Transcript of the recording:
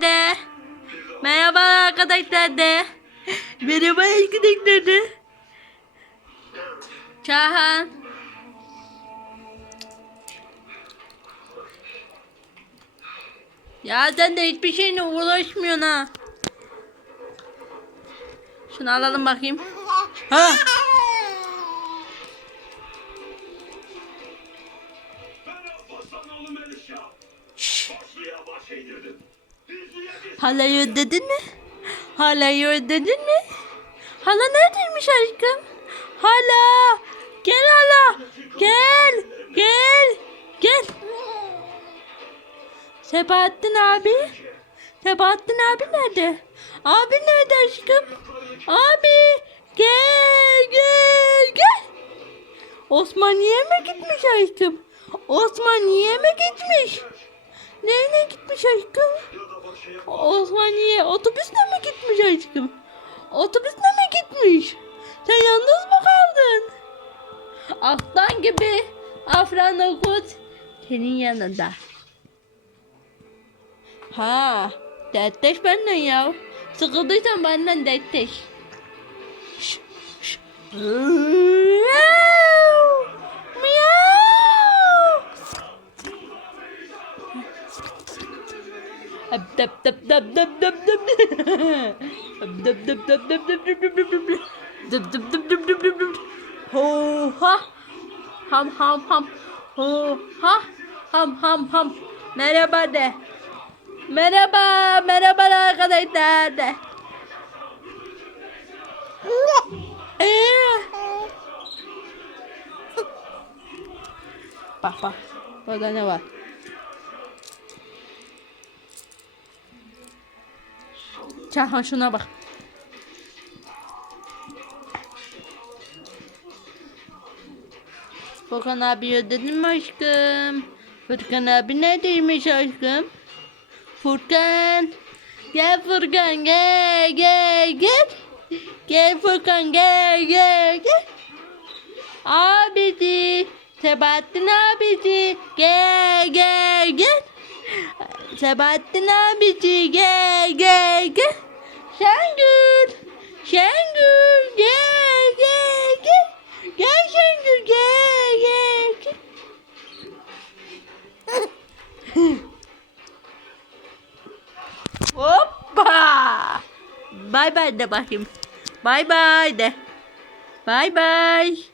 de. Merhaba arkadaşlar de. Merhaba arkadaşlar de. Çahan. Ya sen de hiçbir şeyine uğraşmıyorsun ha. Şunu alalım bakayım. Ha. Halayı ödedin mi? Halayı ödedin mi? Hala neredeymiş aşkım? Hala! Gel hala! Gel! Gel! Gel! Sebahattin abi? Sebahattin abi nerede? Abi nerede aşkım? Abi! Gel! Gel! Gel! Osmaniye mi gitmiş aşkım? Osmaniye mi gitmiş? Nereye gitmiş aşkım? Osmaniye otobüsle mi gitmiş aşkım? Otobüsle mi gitmiş? Sen yalnız mı kaldın? Aslan gibi Afran Okut senin yanında. Ha, dertleş benden ya. Sıkıldıysan benden dertleş. Şş, şş. Dap dap dap dap. Dap dap dap dap dap dap dap dap dap dap. Dap dap dap dap dap dap dap. Ho ha. Ham ham ham. Ho ha. Ham ham ham. Merhaba de. Merhaba, merhaba arkadaşlar de. Ee. Bak bak. Burada ne var? Çahan şuna bak. Furkan abi ödedin mi aşkım? Furkan abi neredeymiş aşkım? Furkan. Gel Furkan gel gel gel. Gel Furkan gel gel gel. Abici. Sebahattin abici. Gel gel gel. Sebahattin abici gel gel gel. Şengül. Gel gel gel. Gel Şengül gel gel gel. Hoppa. Bay bay de bakayım. Bay bay de. Bay bay.